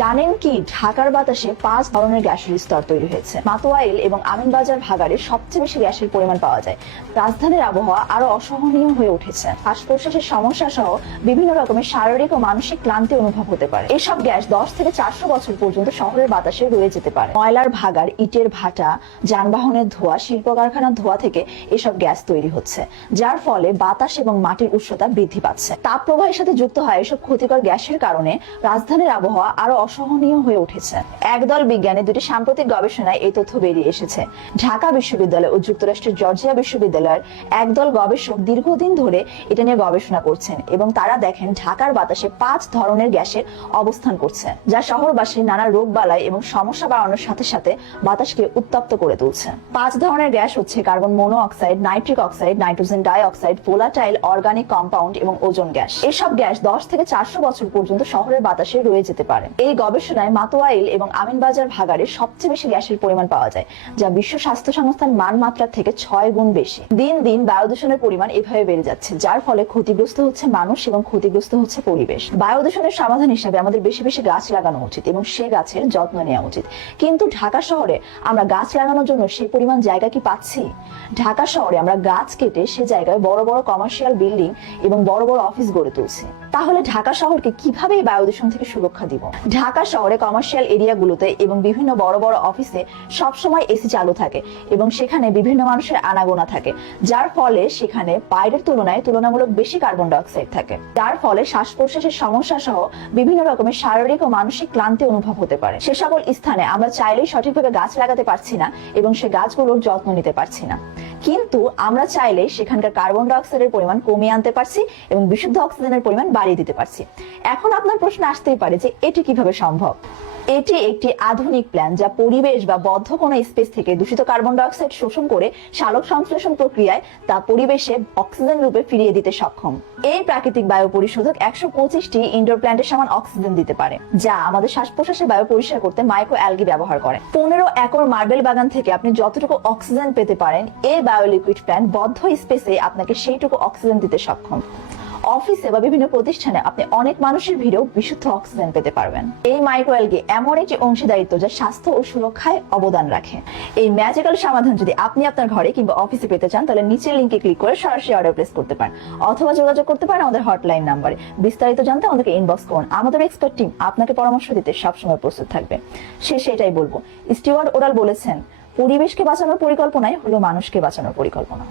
জানেন কি ঢাকার বাতাসে 5 ধরনের গ্যাসের স্তর তৈরি হয়েছে। মাতোয়াইল এবং আমিনবাজার ভাগাড়ে সবচেয়ে বেশি গ্যাসের পরিমাণ পাওয়া যায়। রাজধানীর আবহাওয়া আরো অসহনীয় হয়ে উঠেছে। শ্বাস প্রশ্বাসের সমস্যা সহ বিভিন্ন রকমের শারীরিক ও মানসিক ক্লান্তি অনুভব হতে পারে। এসব গ্যাস 10 থেকে 400 বছর পর্যন্ত শহরের বাতাসে রয়ে যেতে পারে। ময়লার ভাগাড়, ইটের ভাটা, যানবাহনের ধোঁয়া, শিল্প কারখানার ধোঁয়া থেকে এসব গ্যাস তৈরি হচ্ছে, যার ফলে বাতাস এবং মাটির উষ্ণতা বৃদ্ধি পাচ্ছে। তাপপ্রবাহের সাথে যুক্ত হয় এসব ক্ষতিকর গ্যাসের কারণে রাজধানীর আবহাওয়া আরো অসহনীয় হয়ে উঠেছে। একদল বিজ্ঞানী দুটি সাম্প্রতিক গবেষণায় এই তথ্য বেরিয়ে এসেছে। ঢাকা বিশ্ববিদ্যালয় ও যুক্তরাষ্ট্রের জর্জিয়া বিশ্ববিদ্যালয়ের একদল গবেষক দীর্ঘদিন ধরে এটা নিয়ে গবেষণা করছেন এবং তারা দেখেন ঢাকার বাতাসে 5 ধরনের গ্যাসের অবস্থান করছে, যা শহরবাসীর নানা রোগ বালাই এবং সমস্যা বাড়ানোর সাথে সাথে বাতাসকে উত্তপ্ত করে তুলছে। 5 ধরনের গ্যাস হচ্ছে কার্বন মনো oxide, nitric oxide, nitrogen die oxide, volatile organic compound এবং ওজোন গ্যাস। এসব গ্যাস 10 থেকে 400 বছর পর্যন্ত শহরের বাতাসে রয়ে যেতে পারে। এই গবেষণায় মাতোয়াইল এবং আমিনবাজার ভাগাড়ে সবচেয়ে বেশি গ্যাসের পরিমাণ পাওয়া যায়, যা বিশ্ব স্বাস্থ্য সংস্থার মানমাত্রা থেকে 6 গুণ বেশি। দিন দিন বায়ু দূষণের পরিমাণ এভাবে বেড়ে যাচ্ছে, যার ফলে ক্ষতিগ্রস্ত হচ্ছে মানুষ এবং ক্ষতিগ্রস্ত হচ্ছে পরিবেশ। বায়ু দূষণের সমাধান হিসেবে আমাদের বেশি বেশি গাছ লাগানো উচিত এবং সে গাছের যত্ন নেওয়া উচিত। কিন্তু ঢাকা শহরে আমরা গাছ লাগানোর জন্য সেই পরিমাণ জায়গা কি পাচ্ছি? ঢাকা শহরে আমরা গাছ কেটে সে জায়গায় বড় বড় কমার্শিয়াল বিল্ডিং এবং বড় বড় অফিস গড়ে তুলছি। তাহলে ঢাকা শহরকে কিভাবে এই বায়ু দূষণ থেকে সুরক্ষা দিব? ঢাকা শহরে কমার্শিয়াল এরিয়াগুলোতে এবং বিভিন্ন বড় বড় অফিসে সবসময় এসি চালু থাকে এবং সেখানে বিভিন্ন মানুষের আনাগোনা থাকে, যার ফলে সেখানে বাইরের তুলনায় তুলনামূলক বেশি কার্বন ডাইঅক্সাইড থাকে, যার ফলে শ্বাস প্রশ্বাসের সমস্যা সহ বিভিন্ন রকমের শারীরিক ও মানসিক ক্লান্তি অনুভব হতে পারে। সে সকল স্থানে আমরা চাইলেই সঠিকভাবে গাছ লাগাতে পারছি না এবং সে গাছগুলোর যত্ন নিতে পারছি না। কিন্তু আমরা চাইলে সেখানকার কার্বন ডাইঅক্সাইডের পরিমাণ কমিয়ে আনতে পারছি এবং বিশুদ্ধ অক্সিজেনের পরিমাণ বাড়িয়ে দিতে পারছি। এখন আপনার প্রশ্ন আসতেই পারে যে এটি কিভাবে সম্ভব? এটি একটি আধুনিক প্ল্যান যা পরিবেশ বা বদ্ধ কোনো স্পেস থেকে দূষিত কার্বন ডাইঅক্সাইড শোষণ করে সালোক সংশ্লেষণ প্রক্রিয়ায় তা পরিবেশে অক্সিজেন রূপে ফিরিয়ে দিতে সক্ষম। এই প্রাকৃতিক বায়ু পরিশোধক 125টি ইনডোর প্ল্যান্টের সমান অক্সিজেন দিতে পারে, যা আমাদের শ্বাস প্রশ্বাসের বায়ু পরিষ্কার করতে মাইক্রো অ্যালগি ব্যবহার করে। 15 একর মার্বেল বাগান থেকে আপনি যতটুকু অক্সিজেন পেতে পারেন, এই বায়োলিকুইড প্ল্যান্ট বদ্ধ স্পেসে আপনাকে সেইটুকু অক্সিজেন দিতে সক্ষম। অফিসে বা বিভিন্ন প্রতিষ্ঠানে আপনি অনেক মানুষের ভিড়েও বিশুদ্ধ অক্সিজেন পেতে পারবেন। এই মাইক্রোঅ্যালগি এমন একটি অংশীদারিত্ব যা স্বাস্থ্য ও সুরক্ষায় অবদান রাখে। এই ম্যাজিক্যাল সমাধান যদি আপনি আপনার ঘরে কিংবা অফিসে পেতে চান, তাহলে নিচের লিংকে ক্লিক করে সরাসরি অর্ডার প্লেস করতে পারেন অথবা যোগাযোগ করতে পারেন আমাদের হটলাইন নাম্বারে। বিস্তারিত জানতে আমাদেরকে ইনবক্স করুন। আমাদের এক্সপার্ট টিম আপনাকে পরামর্শ দিতে সবসময় প্রস্তুত থাকবে। শেষে এটাই বলবো, স্টিওয়ার্ট ওরাল বলেছেন, পরিবেশকে বাঁচানোর পরিকল্পনাই হলো মানুষকে বাঁচানোর পরিকল্পনা।